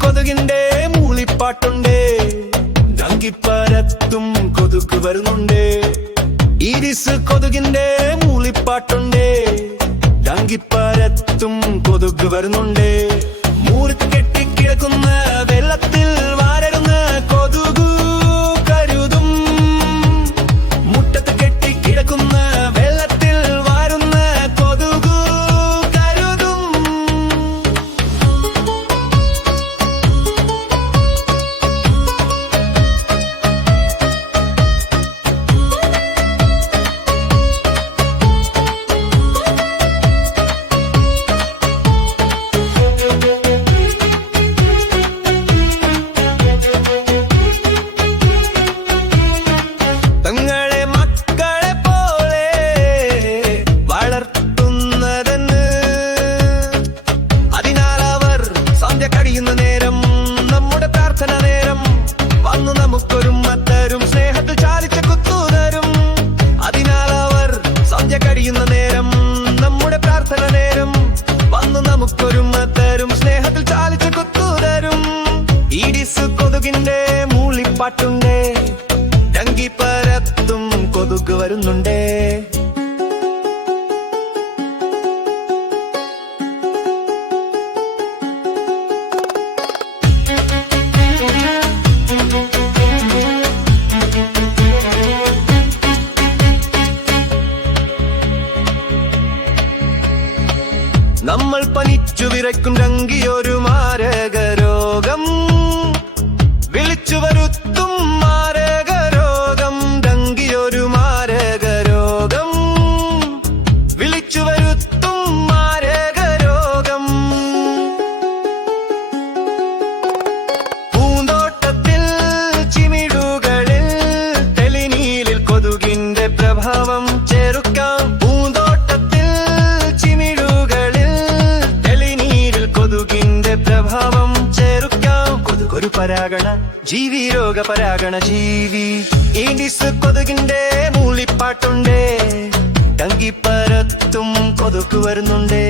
കൊതുകിന്റെ മൂളിപ്പാട്ടുണ്ടേ, ഡങ്കിപ്പരത്തും കൊതുക് വരുന്നുണ്ടേ. ഈരിസ് കൊതുകിന്റെ മൂളിപ്പാട്ടുണ്ടേ, ഡങ്കിപ്പരത്തും കൊതുക് വരുന്നുണ്ടേ. മൂറിക്കെട്ടി കിടക്കുന്ന വെള്ളത്തിൽ വാരരുന്ന കൊതുകു കരുതും. മുറ്റത്ത് കെട്ടി കിടക്കുന്ന വെള്ളത്തിൽ വാരുന്ന കൊതുകു കരുതും. കൊതുകിന്റെ മൂളിപ്പാട്ടുണ്ടേ, ഡങ്കിപ്പരത്തും കൊതുക് വരുന്നുണ്ടേ. നമ്മൾ പനിച്ചു വിറയ്ക്കും ഡങ്കിയൊരു മാരകരോഗം, വിളിച്ചു വരുത്തും മാരകരോഗം. ഡങ്കിയൊരു മാരകരോഗം, വിളിച്ചു വരുത്തും മാരകരോഗം. പൂന്തോട്ടത്തിൽ ചിമിടുകളിൽ തെളിനീലിൽ കൊതുകിന്റെ പ്രഭാവം ചെറുക്കാം. പൂന്തോട്ടത്തിൽ ചിമിടുകളിൽ തെളിനീലിൽ കൊതുകിന്റെ പ്രഭാവം ചെറുക്കാം. കൊതുകൊരു പരാഗണ ജീവി, രോഗപരാഗണ ജീവി. ഈഡിസ് കൊതുകിന്റെ മൂളിപ്പാട്ടുണ്ടേ, ഡങ്കിപ്പരത്തും കൊതുക് വരുന്നുണ്ടേ.